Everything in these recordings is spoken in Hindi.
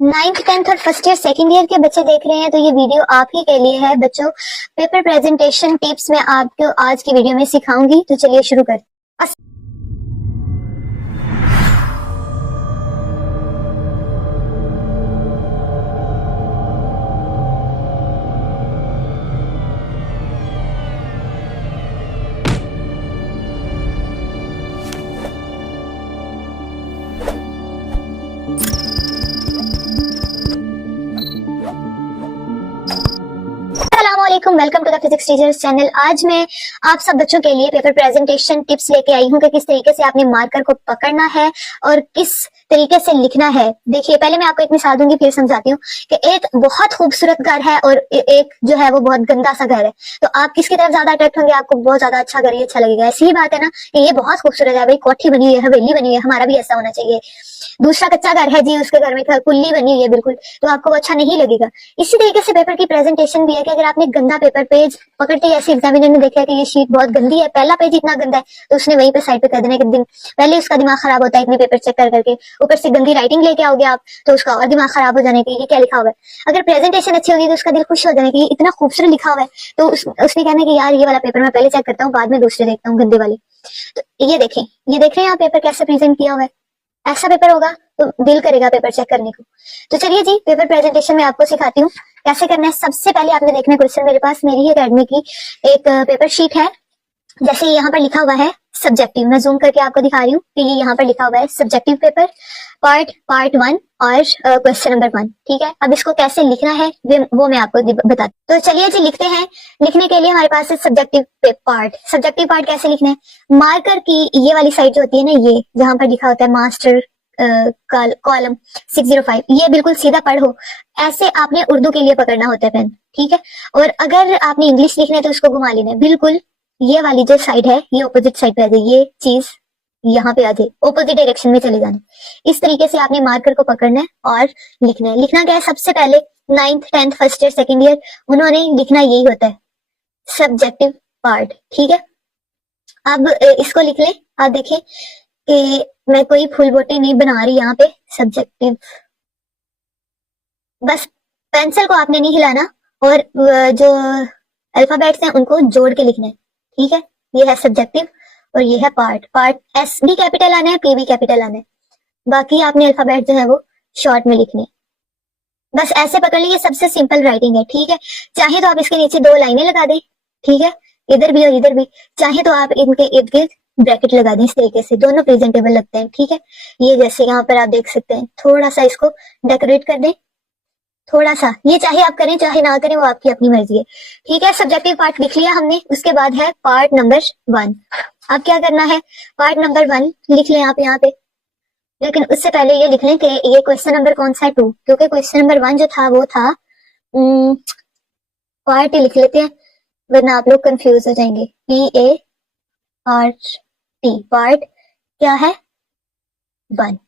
नाइन्थ टेंथ और फर्स्ट ईयर सेकंड ईयर के बच्चे देख रहे हैं तो ये वीडियो आप ही के लिए है बच्चों। पेपर प्रेजेंटेशन टिप्स मैं आपको आज की वीडियो में सिखाऊंगी, तो चलिए शुरू करते हैं। अस्सलामुअलैकुम, welcome to the physics teachers channel. आज मैं आप सब बच्चों के लिए पेपर प्रेजेंटेशन टिप्स लेके आई हूँ कि किस तरीके से आपने मार्कर को पकड़ना है और किस तरीके से लिखना है। देखिए, पहले मैं आपको एक मिसाल दूंगी, फिर समझाती हूँ कि एक बहुत खूबसूरत घर है और एक जो है वो बहुत गंदा सा घर है, तो आप किसकी तरफ ज्यादा अट्रैक्ट होंगे? आपको बहुत ज्यादा अच्छा घर ही अच्छा लगेगा। ऐसी ही बात है ना कि ये बहुत खूबसूरत है भाई, कोठी बनी हुई है, हवेली बनी हुई है, हमारा भी ऐसा होना चाहिए। दूसरा कच्चा घर है जी, उसके घर में कुल्ली बनी हुई है बिल्कुल, तो आपको अच्छा नहीं लगेगा। इसी तरीके से पेपर की प्रेजेंटेशन भी है कि अगर आपने गंदा पेपर पेज पकड़ते ही ऐसे एग्जामिनर ने देखा कि ये शीट बहुत गंदी है, पहला पेज इतना गंदा है, तो उसने वहीं पे साइड पे कर देना कि दिन पहले उसका दिमाग खराब होता है इतने पेपर चेक कर करके, ऊपर से गंदी राइटिंग लेके आओगे आप तो उसका और दिमाग खराब हो जाने की ये क्या लिखा हुआ है। अगर प्रेजेंटेशन अच्छी होगी तो उसका दिल खुश हो जाने की इतना खूबसूरत लिखा हुआ है, तो उसने कहना कि यार ये वाला पेपर मैं पहले चेक करता हूँ, बाद में दूसरे देखता हूँ गंदे वाले। तो ये देखें, ये देख रहे हैं आप पेपर कैसे प्रेजेंट किया हुआ है। ऐसा पेपर होगा तो दिल करेगा पेपर चेक करने को। तो चलिए जी, पेपर प्रेजेंटेशन में आपको सिखाती हूँ कैसे करना है। सबसे पहले आपने देखना क्वेश्चन, मेरे पास मेरी ही अकेडमी की एक पेपर शीट है। जैसे यहाँ पर लिखा हुआ है सब्जेक्टिव, मैं जूम करके आपको दिखा रही हूँ कि ये यहाँ पर लिखा हुआ है सब्जेक्टिव पेपर पार्ट 1 और क्वेश्चन नंबर 1। ठीक है, अब इसको कैसे लिखना है वो मैं आपको बताती हूँ। तो चलिए जी लिखते हैं। लिखने के लिए हमारे पास है सब्जेक्टिव पार्ट। सब्जेक्टिव पार्ट कैसे लिखना है? मार्कर की ये वाली साइड जो होती है ना, ये जहां पर लिखा होता है मास्टर कॉलम 605, ये बिल्कुल सीधा पढ़ो। ऐसे आपने उर्दू के लिए पकड़ना होता है पेन, ठीक है। और अगर आपने इंग्लिश लिखना है तो उसको घुमा लेना है बिल्कुल। ये वाली जो साइड है ये ऑपोजिट साइड पे आ जाए, ये चीज यहाँ पे आ जाए, ऑपोजिट डायरेक्शन में चले जाना। इस तरीके से आपने मार्कर को पकड़ना है और लिखना है। लिखना क्या है? सबसे पहले ninth tenth first year second year उन्होंने लिखना यही होता है, सब्जेक्टिव पार्ट। ठीक है, अब इसको लिख ले। आप देखें कि मैं कोई फुल बोटी नहीं बना रही यहाँ पे। सब्जेक्टिव, बस पेंसिल को आपने नहीं हिलाना और जो अल्फाबेट्स हैं उनको जोड़ के लिखना है। ठीक है, ये है सब्जेक्टिव और ये है पार्ट। पार्ट एस भी कैपिटल आना है, पी भी कैपिटल आना है। बाकी आपने अल्फाबेट जो है वो शॉर्ट में लिखने। बस ऐसे पकड़ लीजिए, सबसे सिंपल राइटिंग है। ठीक है, चाहे तो आप इसके नीचे 2 लाइनें लगा दें, ठीक है, इधर भी और इधर भी। चाहे तो आप इनके इर्द गिर्द ब्रैकेट लगा दें, इस तरीके से दोनों प्रेजेंटेबल लगते हैं। ठीक है, ये जैसे यहाँ पर आप देख सकते हैं, थोड़ा सा इसको डेकोरेट कर दें, थोड़ा सा। ये चाहे आप करें चाहे ना करें, वो आपकी अपनी मर्जी है। ठीक है, सब्जेक्टिव पार्ट लिख लिया हमने। उसके बाद है पार्ट नंबर 1। अब क्या करना है? पार्ट नंबर 1 लिख लें आप यहाँ पे, लेकिन उससे पहले ये लिख लें कि ये क्वेश्चन नंबर कौन सा है? 2, क्योंकि क्वेश्चन नंबर 1 जो था वो था पार्ट लिख लेते हैं, वरना आप लोग कंफ्यूज हो जाएंगे। PART, पार्ट क्या है? 1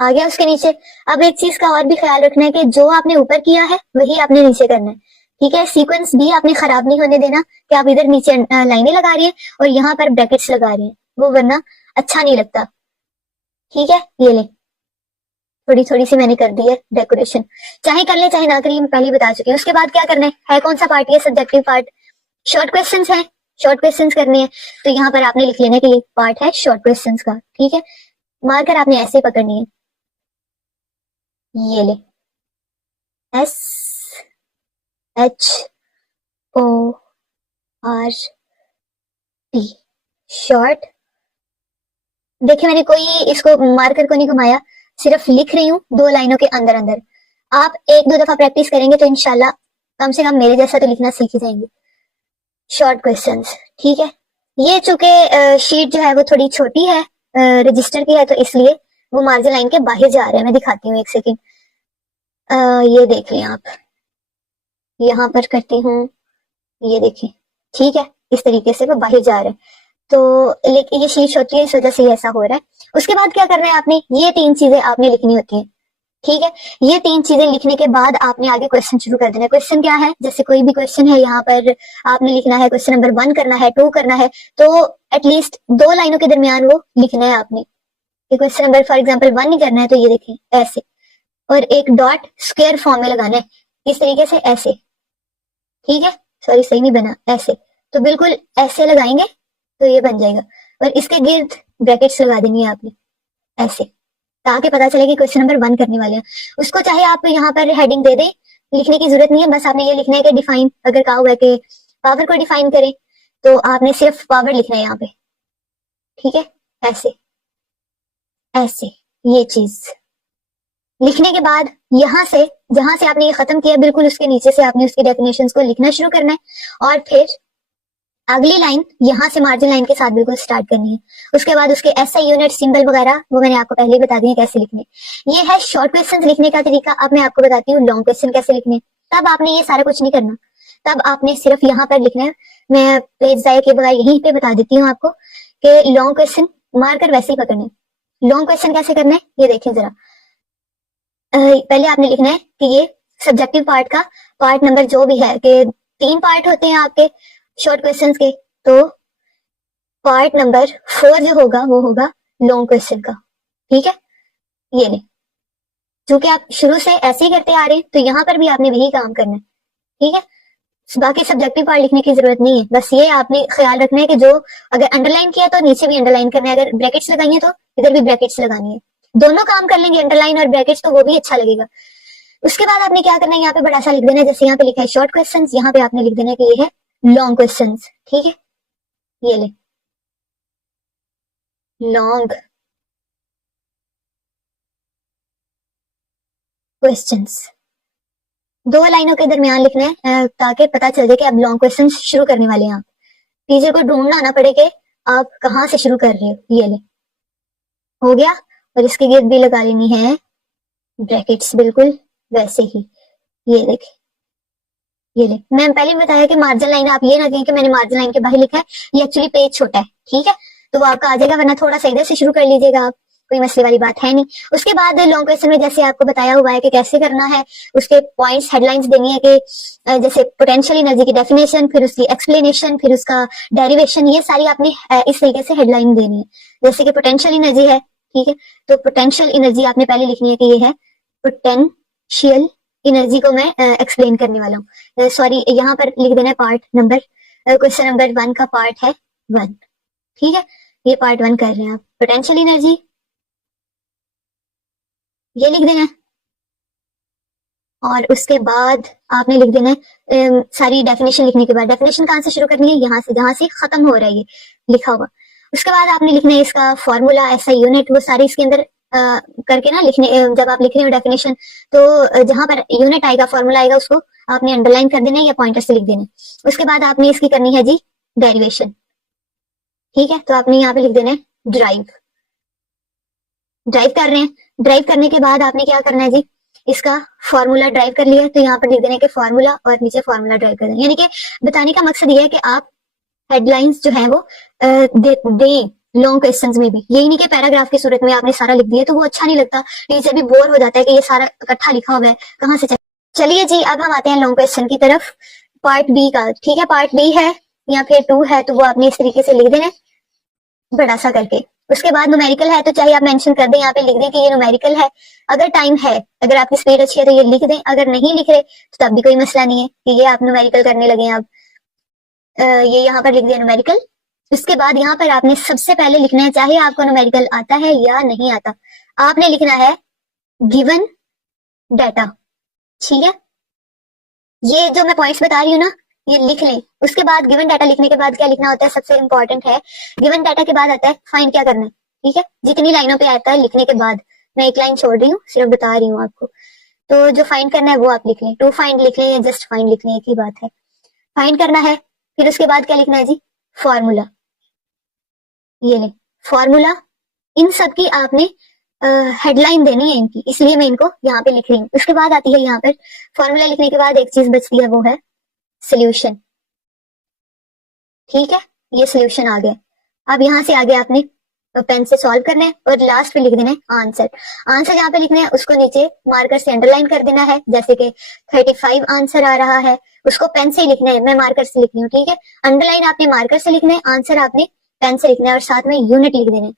आ गया उसके नीचे। अब एक चीज का और भी ख्याल रखना है कि जो आपने ऊपर किया है वही आपने नीचे करना है। ठीक है, सीक्वेंस भी आपने खराब नहीं होने देना कि आप इधर नीचे लाइनें लगा रही हैं और यहाँ पर ब्रैकेट्स लगा रही हैं, वो वरना अच्छा नहीं लगता। ठीक है, ये ले, थोड़ी थोड़ी सी मैंने कर दी है डेकोरेशन। चाहे कर ले चाहे ना करिए, मैं पहले ही बता चुकी हूँ। उसके बाद क्या करना है कौन सा पार्ट? ये सब्जेक्टिव पार्ट। शॉर्ट क्वेश्चंस है, शॉर्ट क्वेश्चंस करने हैं, तो यहाँ पर आपने लिख लेना कि ये पार्ट है शॉर्ट क्वेश्चंस का। ठीक है, मार्कर आपने ऐसे ही पकड़नी है, ये ले, SHORT, शॉर्ट। देखिए, मैंने कोई इसको मार्कर को नहीं घुमाया, सिर्फ लिख रही हूँ 2 लाइनों के अंदर अंदर। आप 1-2 दफा प्रैक्टिस करेंगे तो इंशाल्लाह कम से कम मेरे जैसा तो लिखना सीख ही जाएंगे। शॉर्ट क्वेश्चंस, ठीक है। ये चूंकि शीट जो है वो थोड़ी छोटी है, रजिस्टर की है, तो इसलिए वो मार्जिन लाइन के बाहर जा रहा है। मैं दिखाती हूँ, एक सेकेंड। ये देख लें आप, यहाँ पर करती हूँ, ये देखें। ठीक है, इस तरीके से वो बाहर जा रहा है, तो लेकिन ये शीट छोटी है, इस वजह से ऐसा हो रहा है। उसके बाद क्या करना है आपने? ये 3 चीजें आपने लिखनी होती है। ठीक है, ये 3 चीजें लिखने के बाद आपने आगे क्वेश्चन शुरू कर देना है। क्वेश्चन क्या है? जैसे कोई भी क्वेश्चन है, यहाँ पर आपने लिखना है क्वेश्चन नंबर 1 करना है, 2 करना है, तो एटलीस्ट 2 लाइनों के दरमियान वो लिखना है आपने। क्वेश्चन नंबर फॉर एग्जाम्पल 1 ही करना है, तो ये देखें ऐसे और एक डॉट स्क्वायर फॉर्म में लगाना है इस तरीके से, ऐसे, ठीक है, सॉरी सही नहीं बना, ऐसे, तो बिल्कुल ऐसे लगाएंगे तो ये बन जाएगा। और इसके गिर्द ब्रैकेट्स लगा देनी है आपने ऐसे, ताकि पता चले कि क्वेश्चन नंबर 1 करने वाले हैं। उसको चाहे आप यहाँ पर हेडिंग दे दें, लिखने की जरूरत नहीं है, बस आपने ये लिखना है कि डिफाइन, अगर कहा हुआ है कि पावर को डिफाइन करें तो आपने सिर्फ पावर लिखना है यहाँ पे, ठीक है, ऐसे ऐसे, ये चीज लिखने के बाद यहाँ से, जहां से आपने ये खत्म किया, बिल्कुल उसके नीचे से आपने उसकी डेफिनेशंस को लिखना शुरू करना है और फिर अगली लाइन यहाँ से मार्जिन लाइन के साथ बिल्कुल स्टार्ट करनी है। उसके बाद उसके ऐसा यूनिट सिंबल वगैरह वो मैंने आपको पहले ही बता दिए कैसे लिखने। ये है शॉर्ट क्वेश्चन लिखने का तरीका। अब मैं आपको बताती हूँ लॉन्ग क्वेश्चन कैसे लिखने। तब आपने ये सारा कुछ नहीं करना, तब आपने सिर्फ यहाँ पर लिखना है। मैं पेज जाए के बगैर यहीं पे बता देती हूँ आपको कि लॉन्ग क्वेश्चन मार्कर वैसे ही पकड़ने। लॉन्ग क्वेश्चन कैसे करना है ये देखिए जरा। पहले आपने लिखना है कि ये सब्जेक्टिव पार्ट का पार्ट नंबर जो भी है, कि 3 पार्ट होते हैं आपके शॉर्ट क्वेश्चंस के, तो पार्ट नंबर 4 जो होगा वो होगा लॉन्ग क्वेश्चन का, ठीक है। ये ले, क्योंकि आप शुरू से ऐसे ही करते आ रहे हैं तो यहाँ पर भी आपने वही काम करना है, ठीक है। बाकी सब्जेक्टिव पार्ट लिखने की जरूरत नहीं है, बस ये आपने ख्याल रखना है कि जो अगर अंडरलाइन किया तो नीचे भी अंडरलाइन करना है, अगर ब्रैकेट्स लगाई है तो इधर भी ब्रैकेट्स लगानी है। दोनों काम कर लेंगे, अंडरलाइन और ब्रैकेट्स, तो वो भी अच्छा लगेगा। उसके बाद आपने क्या करना है, यहाँ पे बड़ा सा लिख देना है, जैसे यहाँ पे लिखा है शॉर्ट क्वेश्चन, यहाँ पे आपने लिख देना है कि ये है लॉन्ग क्वेश्चन, ठीक है। ये ले, लॉन्ग क्वेश्चंस 2 लाइनों के दरमियान लिखना है, ताकि पता चल जाए कि आप लॉन्ग क्वेश्चन शुरू करने वाले हैं। आप टीचर को ढूंढना ना पड़े कि आप कहाँ से शुरू कर रहे हो। ये ले, हो गया। और इसके गिर्द भी लगा लेनी है ब्रैकेट्स, बिल्कुल वैसे ही। ये देखें, ये ले, मैंने पहले भी बताया कि मार्जिन लाइन आप ये ना कहें कि मैंने मार्जिन लाइन के बाहर लिखा है, ये एक्चुअली पेज छोटा है, ठीक है, तो वो आपका आ जाएगा, वरना थोड़ा सा इधर से शुरू कर लीजिएगा आप, कोई मसले वाली बात है नहीं। उसके बाद लॉन्ग क्वेश्चन में जैसे आपको बताया हुआ है कि कैसे करना है, उसके पॉइंट्स हेडलाइंस देनी है कि जैसे पोटेंशियल एनर्जी की डेफिनेशन, फिर उसकी एक्सप्लेनेशन, फिर उसका डेरिवेशन, ये सारी आपने इस तरीके से हेडलाइन देनी है। जैसे कि पोटेंशियल एनर्जी है, ठीक है, तो पोटेंशियल एनर्जी आपने पहले लिखनी है कि ये है पोटेंशियल एनर्जी को मैं एक्सप्लेन करने वाला हूँ। सॉरी, यहाँ पर लिख देना है पार्ट नंबर, क्वेश्चन नंबर 1 का पार्ट है 1, ठीक है, ये पार्ट 1 कर रहे हैं आप। पोटेंशियल एनर्जी ये लिख देना है, और उसके बाद आपने लिख देना है सारी डेफिनेशन लिखने के बाद, डेफिनेशन कहाँ से शुरू करनी है, यहाँ से, जहां से खत्म हो रहा है ये लिखा हुआ। उसके बाद आपने लिखना है इसका फॉर्मूला, ऐसा यूनिट, वो सारी इसके अंदर करके ना लिखने, जब आप लिख रहे हो डेफिनेशन, तो जहां पर यूनिट आएगा, फॉर्मूला आएगा, उसको आपने अंडरलाइन कर देना है या पॉइंटर से लिख देना है। उसके बाद आपने इसकी करनी है जी डेरिवेशन, ठीक है, तो आपने यहाँ पे लिख देना है ड्राइव। ड्राइव कर रहे हैं, ड्राइव करने के बाद आपने क्या करना है जी, इसका फॉर्मूला ड्राइव कर लिया, तो यहाँ पर लिख देना है कि फॉर्मूला, और नीचे फॉर्मूला ड्राइव कर देना। यानी कि बताने का मकसद ये है कि आप हेडलाइंस जो है वो दें लॉन्ग क्वेश्चंस में भी, यही नहीं कि पैराग्राफ की सूरत में आपने सारा लिख दिया, तो वो अच्छा नहीं लगता, टीचर भी बोर हो जाता है कि ये सारा इकट्ठा लिखा हुआ है, कहाँ से। चलिए जी, अब हम आते हैं लॉन्ग क्वेश्चन की तरफ, पार्ट बी का, ठीक है। पार्ट बी है या फिर 2 है, तो वो आपने इस तरीके से लिख देना बड़ा सा करके। उसके बाद न्यूमेरिकल है, तो चाहे आप मेंशन कर दें, यहाँ पे लिख दें कि ये न्यूमेरिकल है। अगर टाइम है, अगर आपकी स्पीड अच्छी है तो ये लिख दें, अगर नहीं लिख रहे तो तब भी कोई मसला नहीं है कि ये आप न्यूमेरिकल करने लगे आप, ये यहाँ पर लिख दिया न्यूमेरिकल। उसके बाद यहाँ पर आपने सबसे पहले लिखना है, चाहे आपको न्यूमेरिकल आता है या नहीं आता, आपने लिखना है गिवन डाटा, ठीक है। ये जो मैं पॉइंट्स बता रही हूँ ना, ये लिख लें। उसके बाद गिवन डाटा लिखने के बाद क्या लिखना होता है, सबसे इंपॉर्टेंट है, गिवन डाटा के बाद आता है फाइंड क्या करना है, ठीक है। जितनी लाइनों पे आता है लिखने के बाद, मैं एक लाइन छोड़ रही हूँ, सिर्फ बता रही हूँ आपको, तो जो फाइंड करना है वो आप लिख लें, टू फाइंड लिख लें या जस्ट फाइंड लिख लें, एक ही बात है, फाइंड करना है। फिर उसके बाद क्या लिखना है जी, फॉर्मूला। ये ले, फॉर्मूला, इन सब की आपने हेडलाइन देनी है इनकी, इसलिए मैं इनको यहाँ पे लिख रही हूँ। उसके बाद आती है यहाँ पर फॉर्मूला लिखने के बाद एक चीज बचती है, वो है सोल्यूशन, ठीक है, ये सोल्यूशन आ गया। अब यहाँ से आगे आपने पेन से सॉल्व करना है और लास्ट पे लिख देना है आंसर। आंसर यहाँ पे लिखना है, उसको नीचे मार्कर से अंडरलाइन कर देना है, जैसे कि 35 आंसर आ रहा है, उसको पेन से ही लिखना है, मैं मार्कर से लिख रही हूँ, ठीक है। अंडरलाइन आपने मार्कर से लिखना है, आंसर आपने पेन से लिखना है, और साथ में यूनिट लिख देना है,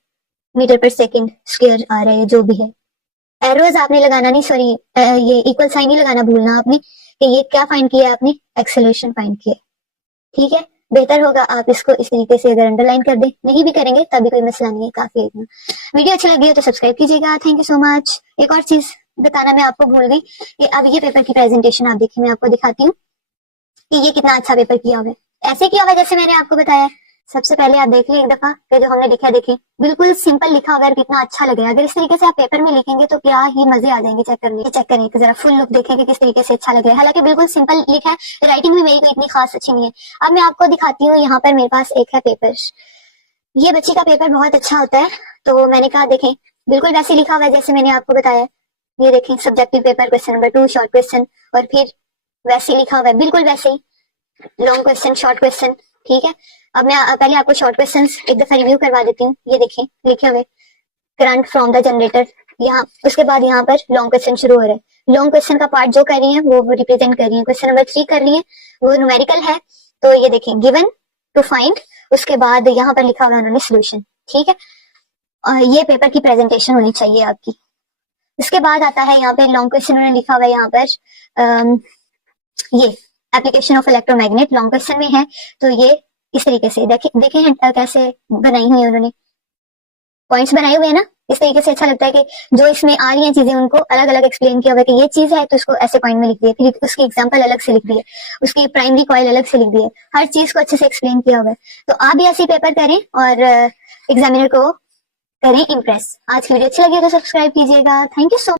मीटर पर सेकेंड स्क्वायर आ रहा है जो भी है, एरोज आपने लगाना नहीं, सॉरी ये इक्वल साइन ही लगाना भूलना आपने, कि ये क्या फाइंड किया है आपने, एक्सेलरेशन फाइंड किया है। ठीक है, बेहतर होगा आप इसको इस तरीके से अगर अंडरलाइन कर दें, नहीं भी करेंगे तभी कोई मसला नहीं है, काफी है इतना। वीडियो अच्छी लगी हो तो सब्सक्राइब कीजिएगा। Thank you so much. एक और चीज बताना मैं आपको भूल गई कि अब ये पेपर की प्रेजेंटेशन आप देखिए, मैं आपको दिखाती हूँ कि ये कितना अच्छा पेपर किया हुआ है। ऐसे किया हुआ है जैसे मैंने आपको बताया। सबसे पहले आप देख लें एक दफा कि जो हमने लिखा है, देखें बिल्कुल सिंपल लिखा हुआ है, कितना अच्छा लग रहा है। अगर इस तरीके से आप पेपर में लिखेंगे तो क्या ही मजे आ जाएंगे चेक करने। चेक करें जरा फुल लुक देखें कि किस तरीके से अच्छा लग रहा है। हालांकि बिल्कुल सिंपल लिखा है, राइटिंग भी मेरी कोई इतनी खास अच्छी नहीं है। अब मैं आपको दिखाती हूँ, यहाँ पर मेरे पास एक है पेपर। ये बच्ची का पेपर बहुत अच्छा होता है, तो मैंने कहा देखें बिल्कुल वैसे लिखा हुआ है जैसे मैंने आपको बताया। ये देखें subjective paper question number 2 short question, और फिर वैसे लिखा हुआ है बिल्कुल वैसे ही, लॉन्ग क्वेश्चन शॉर्ट क्वेश्चन। ठीक है, अब मैं पहले आपको शॉर्ट क्वेश्चंस एक दफा रिव्यू करवा देती हूँ। ये देखें लिखे हुए करंट फ्रॉम द जनरेटर, यहाँ उसके बाद यहाँ पर लॉन्ग क्वेश्चन शुरू हो रहे हैं। लॉन्ग क्वेश्चन का पार्ट जो कर रही है वो रिप्रेजेंट कर रही है, क्वेश्चन नंबर 3 कर रही है, वो न्यूमेरिकल है। तो ये देखें गिवन टू फाइंड, उसके बाद यहाँ पर लिखा हुआ है उन्होंने सोल्यूशन। ठीक है, ये पेपर की प्रेजेंटेशन होनी चाहिए आपकी। इसके बाद आता है यहाँ पे लॉन्ग क्वेश्चन, उन्होंने लिखा हुआ है यहाँ पर ये application of electromagnet long question में है। तो ये इस तरीके से देखें कैसे बनाई हुई है उन्होंने, पॉइंट्स बनाए हुए हैं ना, इस तरीके से अच्छा लगता है कि जो इसमें आ रही हैं चीजें उनको अलग अलग एक्सप्लेन किया हुआ है कि ये चीज है तो इसको ऐसे पॉइंट में लिख दिए, फिर उसकी एग्जांपल अलग से लिख दी है, उसकी प्राइमरी कॉइल अलग से लिख दी है, हर चीज को अच्छे से एक्सप्लेन किया हुआ है। तो आप भी ऐसे पेपर करें और एग्जामिनर को करें इम्प्रेस। आज की वीडियो अच्छी लगी तो सब्सक्राइब कीजिएगा। Thank you so